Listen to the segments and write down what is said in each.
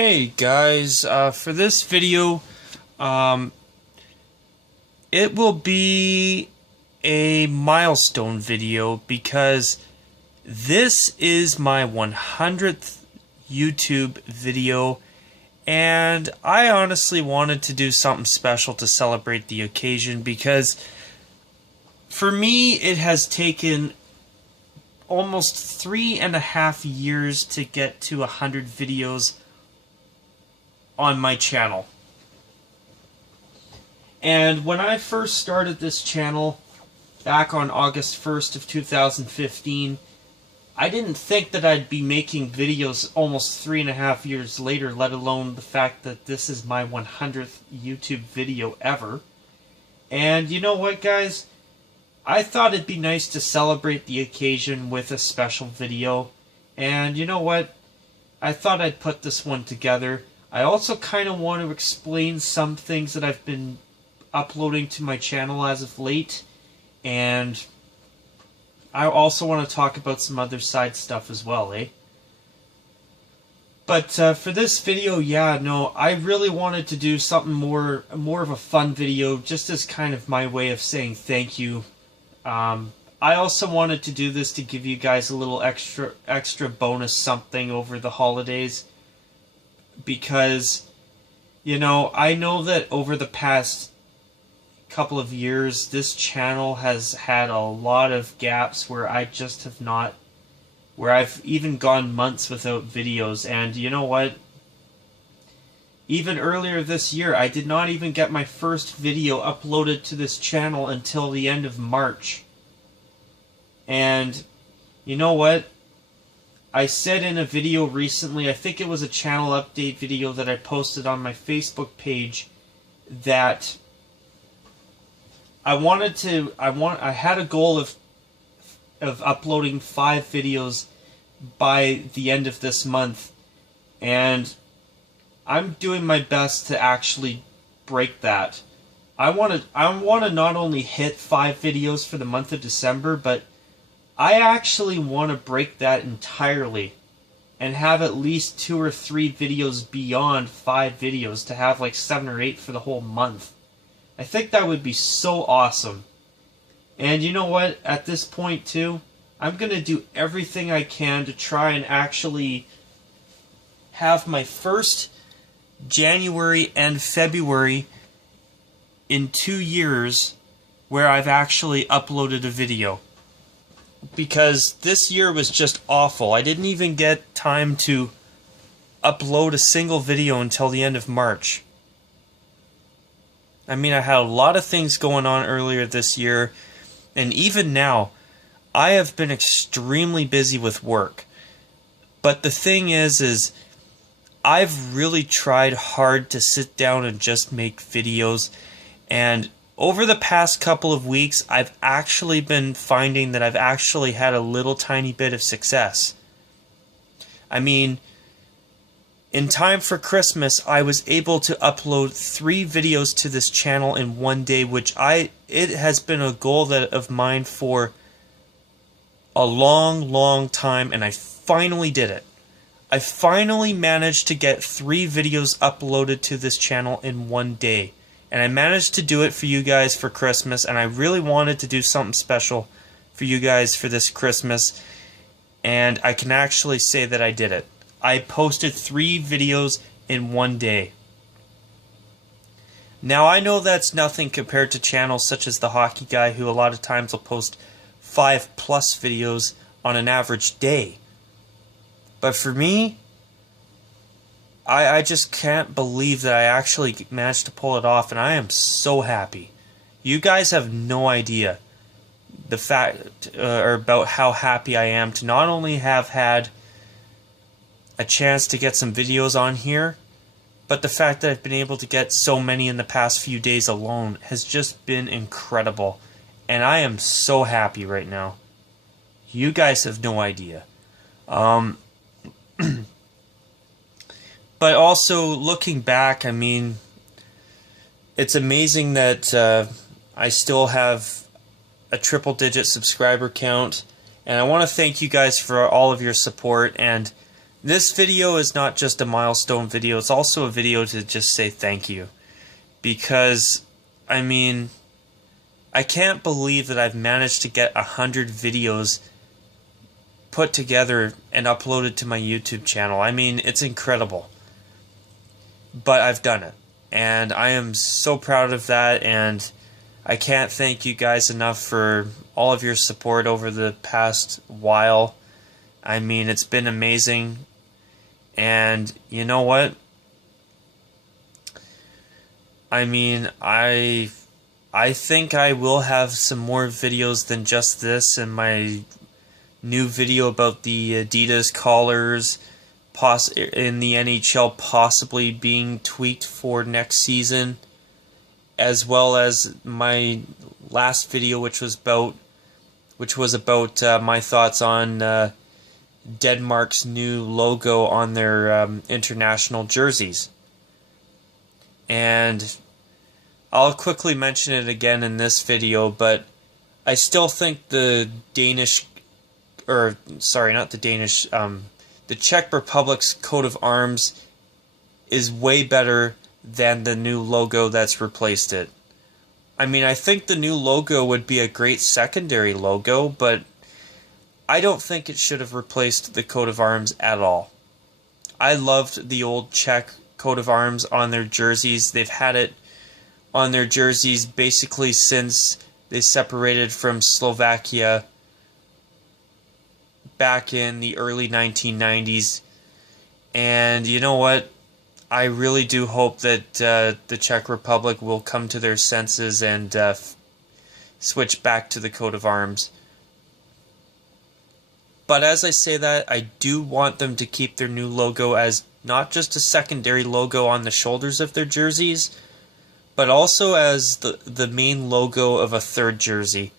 Hey guys, for this video, it will be a milestone video because this is my 100th YouTube video, and I honestly wanted to do something special to celebrate the occasion because for me it has taken almost 3.5 years to get to 100 videos on my channel. And when I first started this channel back on August 1st of 2015, I didn't think that I'd be making videos almost 3.5 years later, let alone the fact that this is my 100th YouTube video ever. And you know what, guys? I thought it'd be nice to celebrate the occasion with a special video. And you know what? I thought I'd put this one together. I also kind of want to explain some things that I've been uploading to my channel as of late, and I also want to talk about some other side stuff as well, But for this video, I really wanted to do something more of a fun video, just as kind of my way of saying thank you. I also wanted to do this to give you guys a little extra bonus something over the holidays. Because, you know, I know that over the past couple of years, this channel has had a lot of gaps where I just have not, where I've even gone months without videos. And you know what? Even earlier this year, I did not even get my first video uploaded to this channel until the end of March. And you know what? I said in a video recently, I think it was a channel update video that I posted on my Facebook page, that I had a goal of uploading 5 videos by the end of this month, and I'm doing my best to actually break that. I want to not only hit 5 videos for the month of December, but I actually want to break that entirely and have at least 2 or 3 videos beyond 5 videos, to have like 7 or 8 for the whole month. I think that would be so awesome. And you know what? At this point too, I'm going to do everything I can to try and actually have my first January and February in 2 years where I've actually uploaded a video. Because this year was just awful. I didn't even get time to upload a single video until the end of March. I mean, I had a lot of things going on earlier this year, and even now, I have been extremely busy with work. But the thing is I've really tried hard to sit down and just make videos, and over the past couple of weeks, I've actually been finding that I've actually had a little tiny bit of success. I mean, in time for Christmas, I was able to upload 3 videos to this channel in one day, which it has been a goal of mine for a long time, and I finally did it. I finally managed to get 3 videos uploaded to this channel in one day. And I managed to do it for you guys for Christmas, and I really wanted to do something special for you guys for this Christmas, and I can actually say that I did it. I posted 3 videos in one day. Now, I know that's nothing compared to channels such as The Hockey Guy, who a lot of times will post 5+ videos on an average day. But for me, I just can't believe that I actually managed to pull it off, and I am so happy. You guys have no idea the fact or about how happy I am to not only have had a chance to get some videos on here, but the fact that I've been able to get so many in the past few days alone has just been incredible. And I am so happy right now. You guys have no idea. But also, looking back, I mean, it's amazing that I still have a triple-digit subscriber count, and I want to thank you guys for all of your support. And This video is not just a milestone video, it's also a video to just say thank you. Because, I mean, I can't believe that I've managed to get 100 videos put together and uploaded to my YouTube channel. I mean, it's incredible. But I've done it. And I am so proud of that, and I can't thank you guys enough for all of your support over the past while. I mean, it's been amazing. And you know what? I mean, I think I will have some more videos than just this, and my new video about the Adidas collars in the NHL possibly being tweaked for next season, as well as my last video, which was about my thoughts on Denmark's new logo on their international jerseys. And I'll quickly mention it again in this video, but I still think the Czech Republic's coat of arms is way better than the new logo that's replaced it. I mean, I think the new logo would be a great secondary logo, but I don't think it should have replaced the coat of arms at all. I loved the old Czech coat of arms on their jerseys. They've had it on their jerseys basically since they separated from Slovakia back in the early 1990s. And you know what? I really do hope that the Czech Republic will come to their senses and switch back to the coat of arms. But as I say that, I do want them to keep their new logo as not just a secondary logo on the shoulders of their jerseys, but also as the main logo of a third jersey.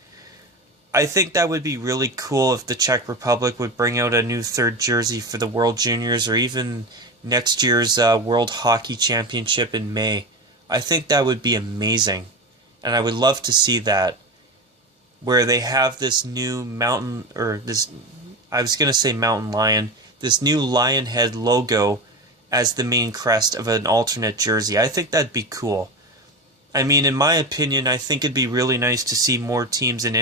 I think that would be really cool if the Czech Republic would bring out a new third jersey for the World Juniors, or even next year's World Hockey Championship in May. I think that would be amazing, and I would love to see that, where they have this new mountain, or this, I was going to say mountain lion, this new lion head logo as the main crest of an alternate jersey. I think that'd be cool. I mean, in my opinion, I think it'd be really nice to see more teams in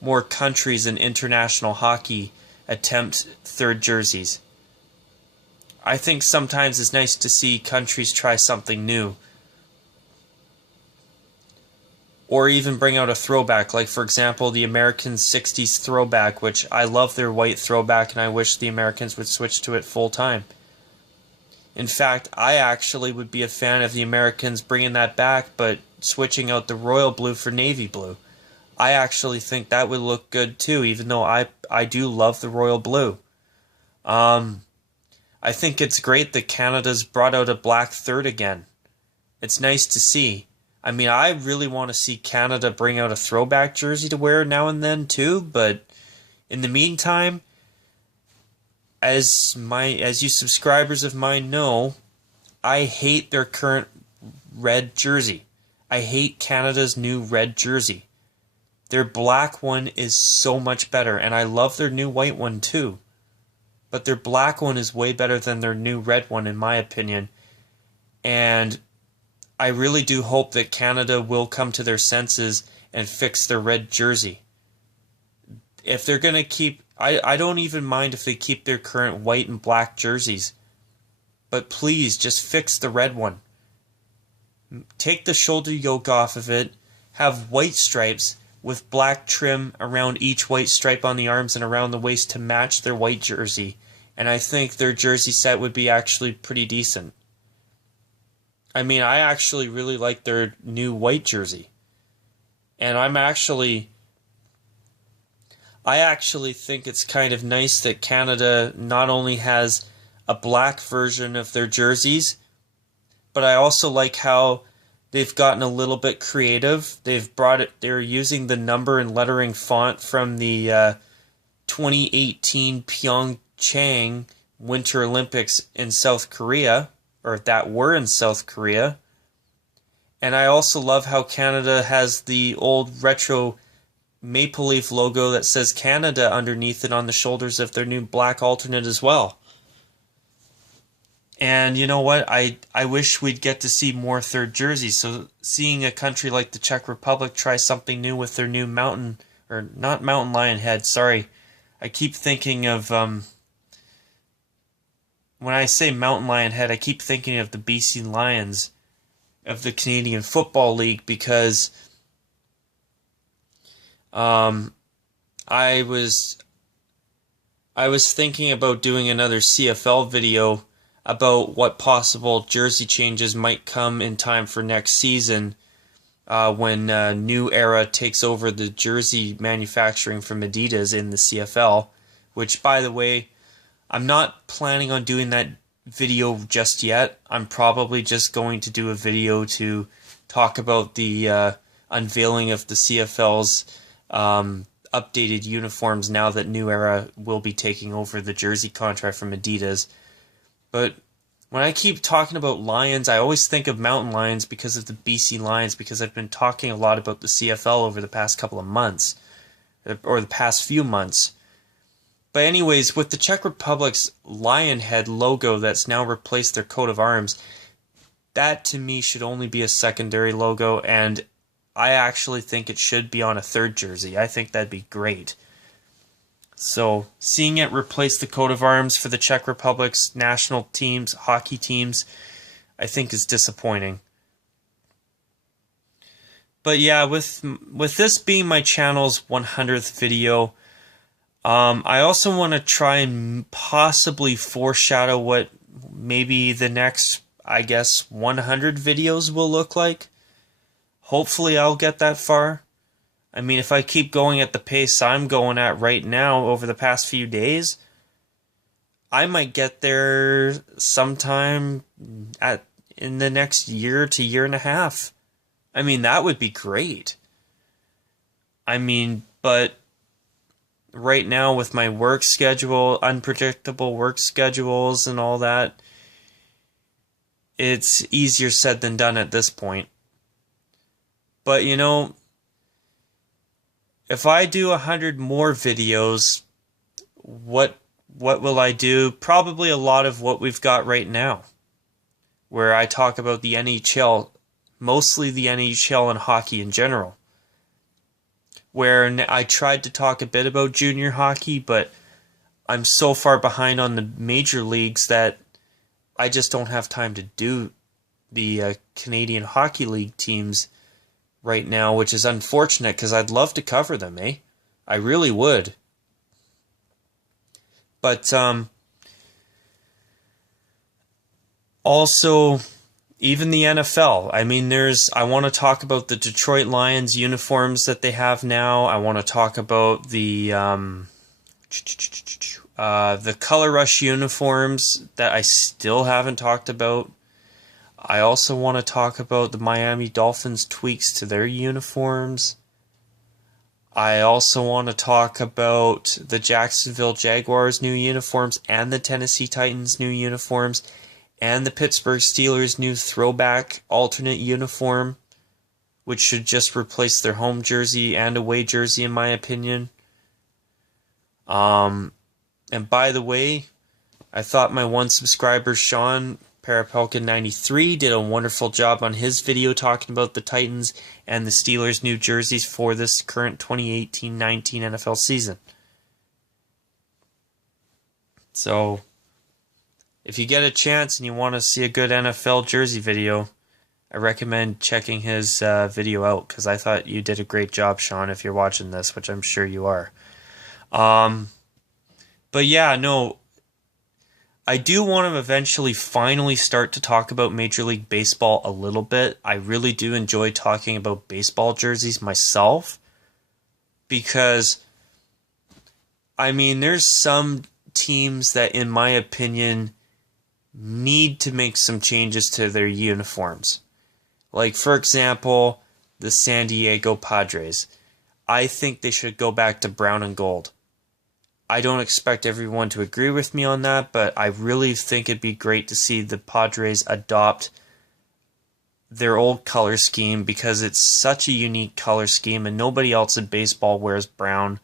more countries in international hockey attempt third jerseys. I think sometimes it's nice to see countries try something new. Or even bring out a throwback, like for example the American 60s throwback, which I love their white throwback and I wish the Americans would switch to it full time. In fact, I actually would be a fan of the Americans bringing that back, but switching out the royal blue for navy blue. I actually think that would look good too, even though I do love the royal blue. I think it's great that Canada's brought out a black third again. It's nice to see. I mean, I really want to see Canada bring out a throwback jersey to wear now and then too, but in the meantime, as you subscribers of mine know, I hate their current red jersey. I hate Canada's new red jersey. Their black one is so much better, and I love their new white one too. But their black one is way better than their new red one, in my opinion. And I really do hope that Canada will come to their senses and fix their red jersey. If they're going to keep... I don't even mind if they keep their current white and black jerseys. But please, just fix the red one. Take the shoulder yoke off of it. Have white stripes with black trim around each white stripe on the arms and around the waist to match their white jersey. And I think their jersey set would be actually pretty decent. I mean, I actually really like their new white jersey. And I actually think it's kind of nice that Canada not only has a black version of their jerseys, but I also like how they've gotten a little bit creative. They're using the number and lettering font from the 2018 Pyeongchang Winter Olympics in South Korea, or that were in South Korea. And I also love how Canada has the old retro Maple Leaf logo that says Canada underneath it on the shoulders of their new black alternate as well. And you know what? I wish we'd get to see more third jerseys. So seeing a country like the Czech Republic try something new with their new mountain, or not mountain lion head, sorry. I keep thinking of, when I say mountain lion head, I keep thinking of the BC Lions of the Canadian Football League, because I was thinking about doing another CFL video about what possible jersey changes might come in time for next season, when New Era takes over the jersey manufacturing from Adidas in the CFL, which, by the way, I'm not planning on doing that video just yet. I'm probably just going to do a video to talk about the unveiling of the CFL's updated uniforms now that New Era will be taking over the jersey contract from Adidas. But when I keep talking about Lions, I always think of mountain lions because of the BC Lions, because I've been talking a lot about the CFL over the past couple of months, or the past few months. But anyways, with the Czech Republic's lion head logo that's now replaced their coat of arms, that to me should only be a secondary logo, and I actually think it should be on a third jersey. I think that'd be great. So seeing it replace the coat of arms for the Czech Republic's national teams, hockey teams, I think is disappointing. But yeah, with this being my channel's 100th video, I also want to try and possibly foreshadow what maybe the next, I guess, 100 videos will look like. Hopefully I'll get that far. I mean, if I keep going at the pace I'm going at right now over the past few days, I might get there sometime in the next year to year and a half. I mean, that would be great. I mean, but right now with my work schedule, unpredictable work schedules and all that, it's easier said than done at this point. But you know, if I do 100 more videos, what will I do? Probably a lot of what we've got right now, where I talk about the NHL, mostly the NHL and hockey in general. Where I tried to talk a bit about junior hockey, but I'm so far behind on the major leagues that I just don't have time to do the Canadian Hockey League teams right now, which is unfortunate because I'd love to cover them, eh? I really would. But also, even the NFL. I mean, I want to talk about the Detroit Lions uniforms that they have now. I want to talk about the Color Rush uniforms that I still haven't talked about. I also want to talk about the Miami Dolphins tweaks to their uniforms. I also want to talk about the Jacksonville Jaguars new uniforms and the Tennessee Titans new uniforms and the Pittsburgh Steelers new throwback alternate uniform, which should just replace their home jersey and away jersey in my opinion. And by the way, I thought my one subscriber, Sean Parapelkin93, did a wonderful job on his video talking about the Titans and the Steelers new jerseys for this current 2018-19 NFL season. So, if you get a chance and you want to see a good NFL jersey video, I recommend checking his video out, because I thought you did a great job, Sean, if you're watching this, which I'm sure you are. But yeah, no, I do want to eventually finally start to talk about Major League Baseball a little bit. I really do enjoy talking about baseball jerseys myself, because, I mean, there's some teams that, in my opinion, need to make some changes to their uniforms. Like, for example, the San Diego Padres. I think they should go back to brown and gold. I don't expect everyone to agree with me on that, but I really think it'd be great to see the Padres adopt their old color scheme because it's such a unique color scheme and nobody else in baseball wears brown.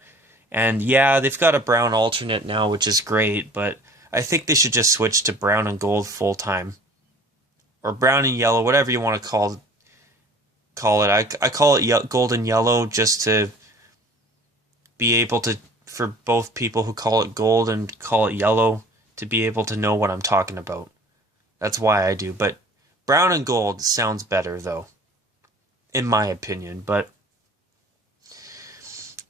And yeah, they've got a brown alternate now, which is great, but I think they should just switch to brown and gold full time. Or brown and yellow, whatever you want to call it. I call it gold and yellow just to be able to, for both people who call it gold and call it yellow, to be able to know what I'm talking about. That's why I do. But brown and gold sounds better, though, in my opinion. But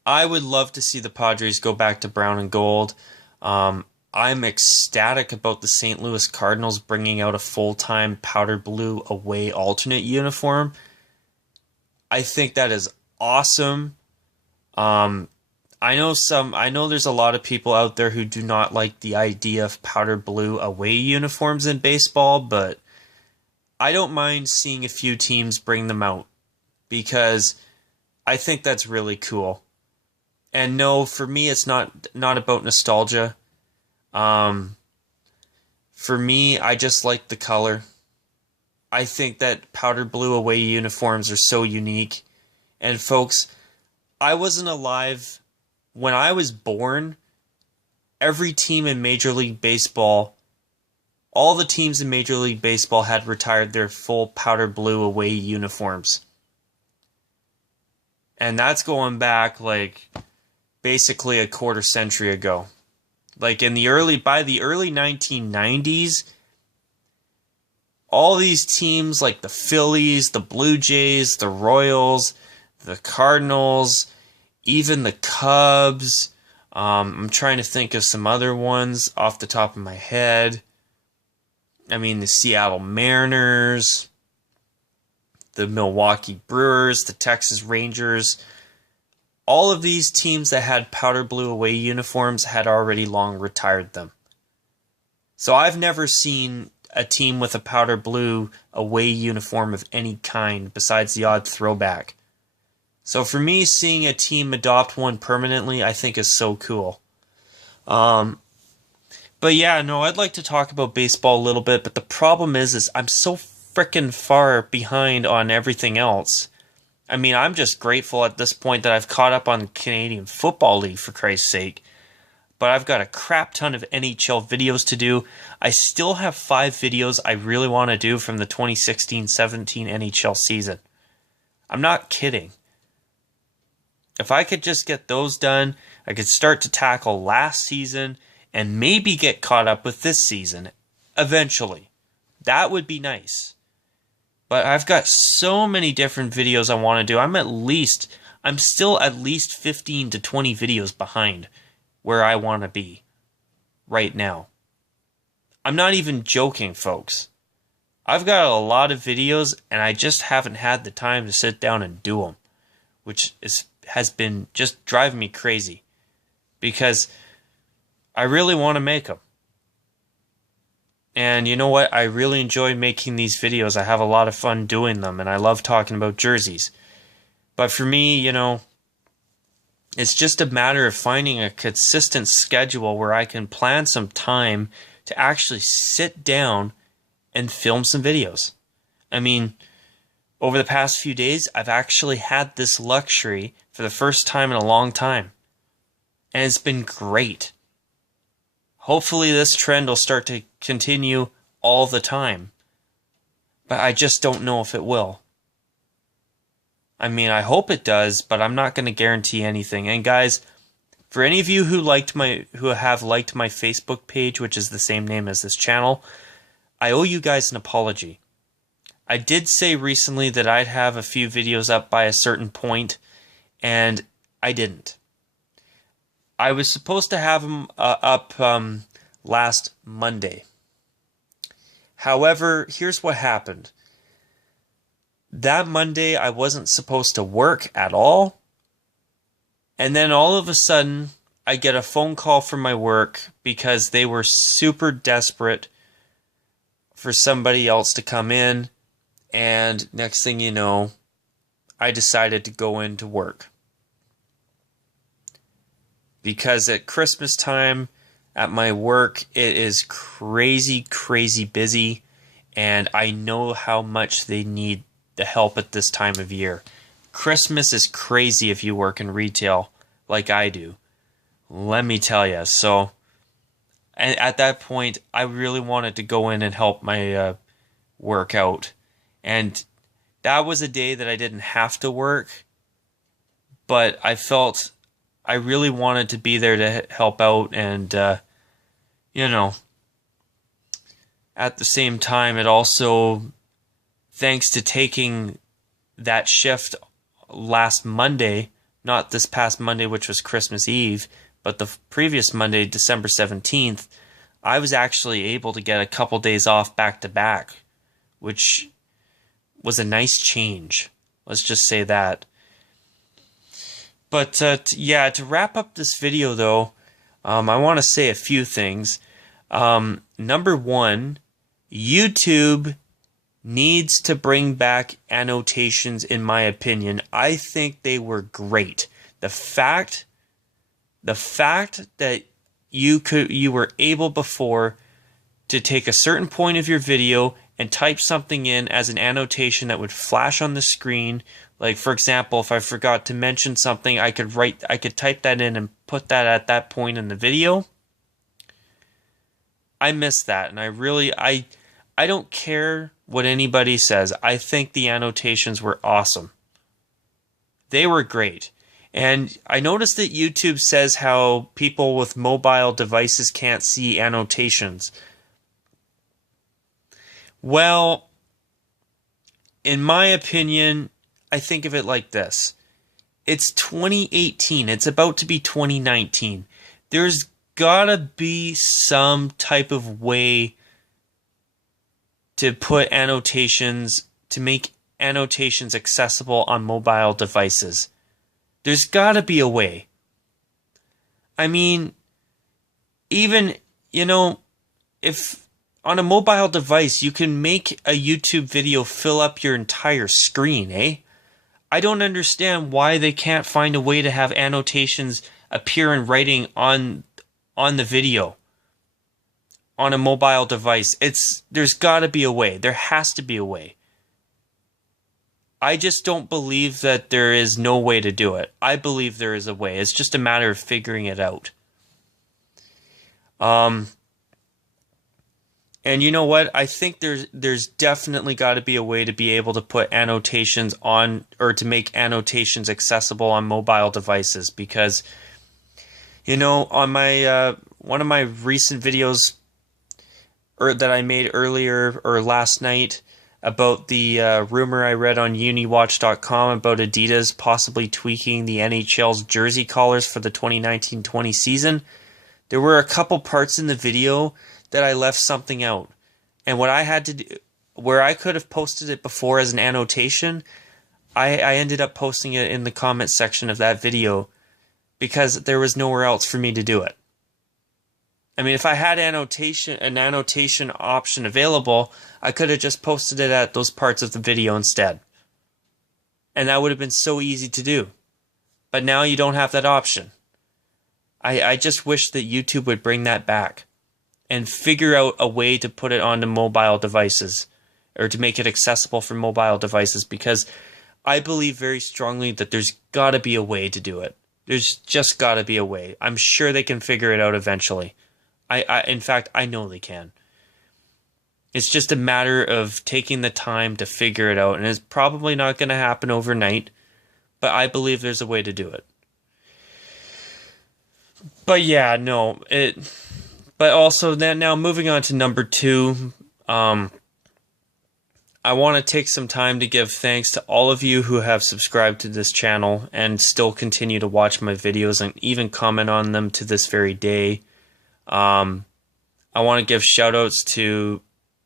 I would love to see the Padres go back to brown and gold. I'm ecstatic about the St. Louis Cardinals bringing out a full-time powder blue away alternate uniform. I think that is awesome. I know there's a lot of people out there who do not like the idea of powder blue away uniforms in baseball, but I don't mind seeing a few teams bring them out because I think that's really cool. And no, for me, it's not about nostalgia. For me, I just like the color. I think that powder blue away uniforms are so unique. And folks, I wasn't alive when I was born. Every team in Major League Baseball, all the teams in Major League Baseball had retired their full powder blue away uniforms. And that's going back like basically a quarter century ago. Like by the early 1990s, all these teams like the Phillies, the Blue Jays, the Royals, the Cardinals, even the Cubs. I'm trying to think of some other ones off the top of my head. I mean, the Seattle Mariners, the Milwaukee Brewers, the Texas Rangers. All of these teams that had powder blue away uniforms had already long retired them. So I've never seen a team with a powder blue away uniform of any kind besides the odd throwback. So for me, seeing a team adopt one permanently, I think is so cool. But yeah, no, I'd like to talk about baseball a little bit, but the problem is I'm so frickin' far behind on everything else. I mean, I'm just grateful at this point that I've caught up on Canadian Football League, for Christ's sake. But I've got a crap ton of NHL videos to do. I still have 5 videos I really want to do from the 2016-17 NHL season. I'm not kidding. If I could just get those done, I could start to tackle last season and maybe get caught up with this season eventually. That would be nice. But I've got so many different videos I want to do. I'm still at least 15 to 20 videos behind where I want to be right now. I'm not even joking, folks. I've got a lot of videos and I just haven't had the time to sit down and do them, which has been just driving me crazy because I really want to make them. And you know what? I really enjoy making these videos. I have a lot of fun doing them, and I love talking about jerseys. But for me, you know, it's just a matter of finding a consistent schedule where I can plan some time to actually sit down and film some videos. I mean, over the past few days, I've actually had this luxury for the first time in a long time. And it's been great. Hopefully this trend will start to continue all the time. But I just don't know if it will. I mean, I hope it does, but I'm not going to guarantee anything. And guys, for any of you who have liked my Facebook page, which is the same name as this channel, I owe you guys an apology. I did say recently that I'd have a few videos up by a certain point, and I didn't. I was supposed to have them up last Monday. However, here's what happened. That Monday, I wasn't supposed to work at all. And then all of a sudden, I get a phone call from my work because they were super desperate for somebody else to come in. And next thing you know, I decided to go into work. Because at Christmas time, at my work, it is crazy, crazy busy. and I know how much they need the help at this time of year. Christmas is crazy if you work in retail like I do. Let me tell you. So at that point, I really wanted to go in and help my work out. And that was a day that I didn't have to work, but I felt I really wanted to be there to help out. And, you know, at the same time, it also, thanks to taking that shift last Monday, not this past Monday, which was Christmas Eve, but the previous Monday, December 17th, I was actually able to get a couple days off back to back, which was a nice change. Let's just say that. But yeah, to wrap up this video though, I want to say a few things. Number one, YouTube needs to bring back annotations, in my opinion. I think they were great. The fact that you were able before to take a certain point of your video and type something in as an annotation that would flash on the screen. Like, for example, if I forgot to mention something, I could type that in and put that at that point in the video. I miss that, and I don't care what anybody says. I think the annotations were awesome. They were great. And I noticed that YouTube says how people with mobile devices can't see annotations. Well, in my opinion, I think of it like this. It's 2018. It's about to be 2019. There's gotta be some type of way to put annotations, to make annotations accessible on mobile devices. There's gotta be a way. I mean, even, if on a mobile device you can make a YouTube video fill up your entire screen, eh? I don't understand why they can't find a way to have annotations appear in writing on the video on a mobile device. There's gotta be a way. There has to be a way. I just don't believe that there is no way to do it. I believe there is a way. It's just a matter of figuring it out. And you know what? I think there's definitely got to be a way to be able to put annotations on, or to make annotations accessible on mobile devices, because on my one of my recent videos that I made earlier or last night about the rumor I read on uniwatch.com about Adidas possibly tweaking the NHL's jersey collars for the 2019-20 season, there were a couple parts in the video that I left something out. And what I had to do, where I could have posted it before as an annotation, I ended up posting it in the comment section of that video because there was nowhere else for me to do it. I mean, if I had an annotation option available, I could have just posted it at those parts of the video instead. And that would have been so easy to do. But now you don't have that option. I just wish that YouTube would bring that back and figure out a way to put it onto mobile devices, or to make it accessible for mobile devices, because I believe very strongly that there's got to be a way to do it. There's just got to be a way. I'm sure they can figure it out eventually. In fact, I know they can. It's just a matter of taking the time to figure it out, and it's probably not going to happen overnight, but I believe there's a way to do it. But yeah, no, but also then, now moving on to number 2, I want to take some time to give thanks to all of you who have subscribed to this channel and still continue to watch my videos and even comment on them to this very day. I want to give shout outs to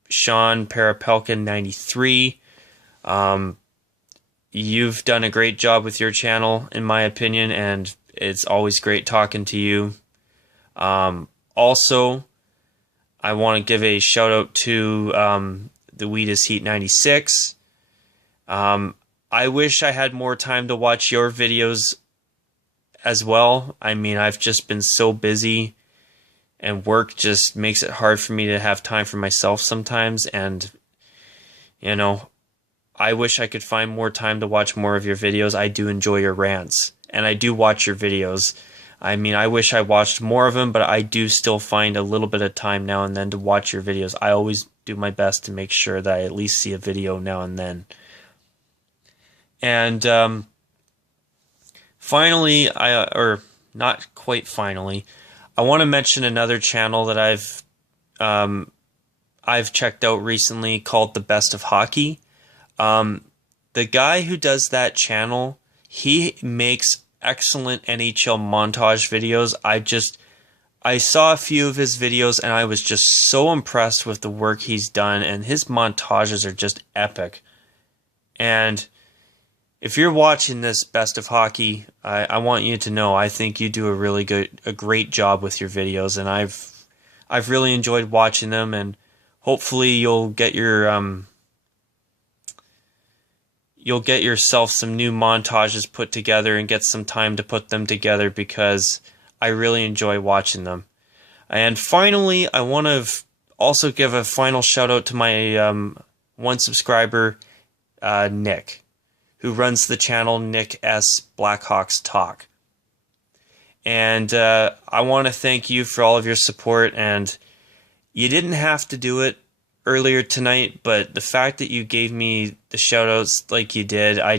Sean Parapelkin93. You've done a great job with your channel, in my opinion, and it's always great talking to you. Also, I want to give a shout out to the Weed is Heat 96. I wish I had more time to watch your videos as well. I mean, I've just been so busy, and work just makes it hard for me to have time for myself sometimes, and You know, I wish I could find more time to watch more of your videos. I do enjoy your rants, and I do watch your videos. I mean, I wish I watched more of them, but I do still find a little bit of time now and then to watch your videos. I always do my best to make sure that I at least see a video now and then. And finally, or not quite finally, I want to mention another channel that I've checked out recently called The Best of Hockey. The guy who does that channel, he makes excellent NHL montage videos. I saw a few of his videos and I was just so impressed with the work he's done, and his montages are just epic. And if you're watching this Best of Hockey, I want you to know I think you do a great job with your videos, and I've really enjoyed watching them, and hopefully you'll get yourself some new montages put together and get some time to put them together, because I really enjoy watching them. And finally, I want to also give a final shout out to my one subscriber, Nick, who runs the channel Nick S. Blackhawks Talk. And I want to thank you for all of your support, and you didn't have to do it earlier tonight, but the fact that you gave me the shoutouts like you did, I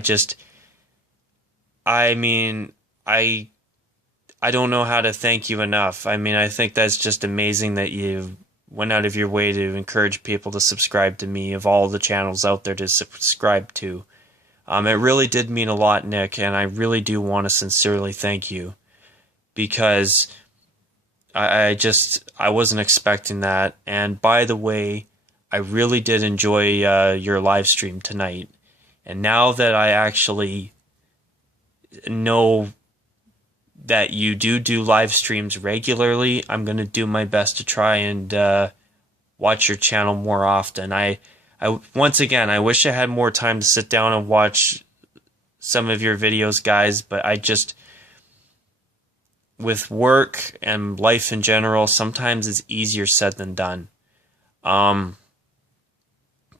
don't know how to thank you enough. I mean, I think that's just amazing that you went out of your way to encourage people to subscribe to me, of all the channels out there to subscribe to. It really did mean a lot, Nick, and I really do want to sincerely thank you, because I wasn't expecting that. And by the way, I really did enjoy your live stream tonight. And now that I actually know that you do live streams regularly, I'm going to do my best to try and watch your channel more often. Once again, I wish I had more time to sit down and watch some of your videos, guys, but with work and life in general, sometimes it's easier said than done.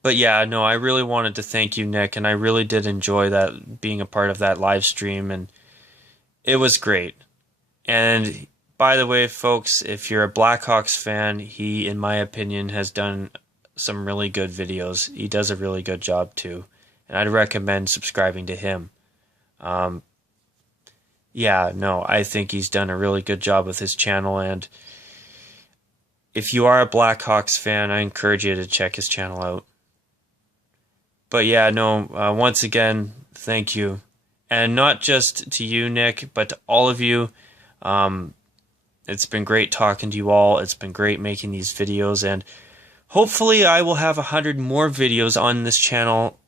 But yeah, no, I really wanted to thank you, Nick, and I really did enjoy that, being a part of that live stream, and it was great. And by the way, folks, if you're a Blackhawks fan, he, in my opinion, has done some really good videos. He does a really good job too, and I'd recommend subscribing to him. Yeah, no, I think he's done a really good job with his channel, and if you are a Blackhawks fan, I encourage you to check his channel out. But yeah, no, once again, thank you. And not just to you, Nick, but to all of you. It's been great talking to you all. It's been great making these videos, and hopefully I will have 100 more videos on this channel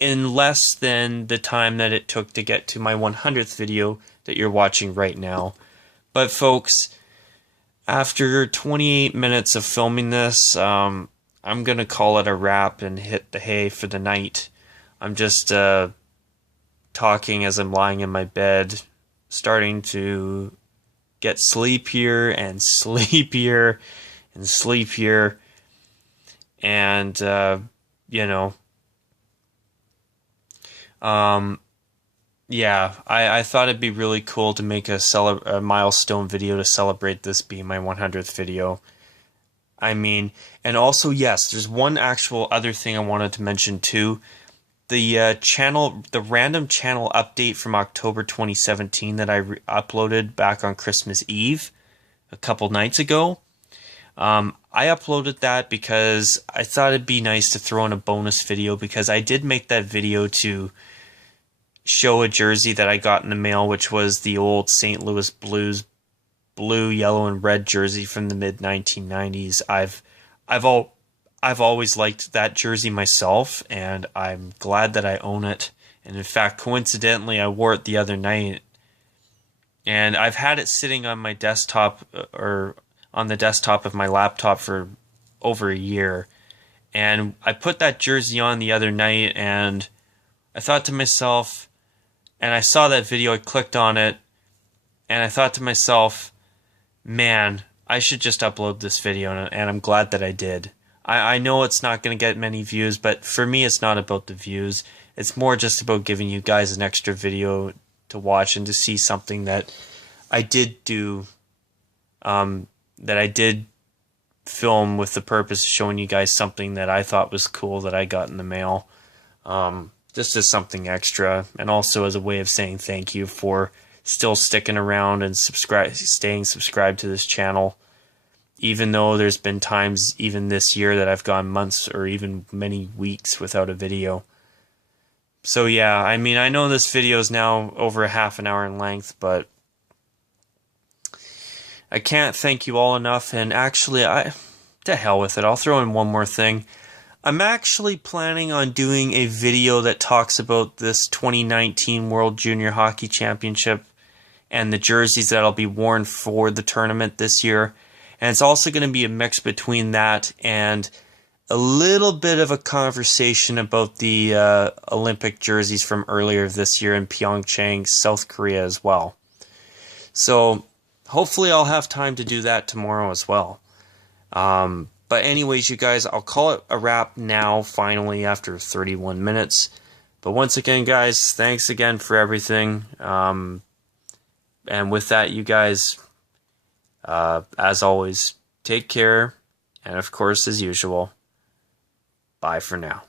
in less than the time that it took to get to my 100th video that you're watching right now. But folks, after 28 minutes of filming this, I'm going to call it a wrap and hit the hay for the night. I'm just talking as I'm lying in my bed, starting to get sleepier and sleepier and sleepier. And, yeah, I thought it'd be really cool to make a milestone video to celebrate this being my 100th video. I mean, and also, yes, there's one actual other thing I wanted to mention too. The random channel update from October 2017 that I uploaded back on Christmas Eve a couple nights ago. I uploaded that because I thought it'd be nice to throw in a bonus video, because I did make that video to show a jersey that I got in the mail, which was the old St. Louis Blues blue, yellow, and red jersey from the mid-1990s. I've always liked that jersey myself, and I'm glad that I own it. And in fact, coincidentally, I wore it the other night, and I've had it sitting on my desktop, or on the desktop of my laptop, for over a year. And I put that jersey on the other night, and I thought to myself, and I saw that video, I clicked on it, and I thought to myself, man, I should just upload this video, and I'm glad that I did. I know it's not going to get many views, but for me, it's not about the views. It's more just about giving you guys an extra video to watch and to see something that I did do, that I did film with the purpose of showing you guys something that I thought was cool that I got in the mail. Just as something extra, and also as a way of saying thank you for still sticking around and staying subscribed to this channel. Even though there's been times, even this year, that I've gone months or even many weeks without a video. So yeah, I mean, I know this video is now over a half an hour in length, but I can't thank you all enough. And actually, to hell with it, I'll throw in one more thing. I'm actually planning on doing a video that talks about this 2019 World Junior Hockey Championship and the jerseys that'll be worn for the tournament this year. And it's also going to be a mix between that and a little bit of a conversation about the Olympic jerseys from earlier this year in Pyeongchang, South Korea as well. So hopefully I'll have time to do that tomorrow as well. But anyways, you guys, I'll call it a wrap now, finally, after 31 minutes. But once again, guys, thanks again for everything. And with that, you guys, as always, take care. And of course, as usual, bye for now.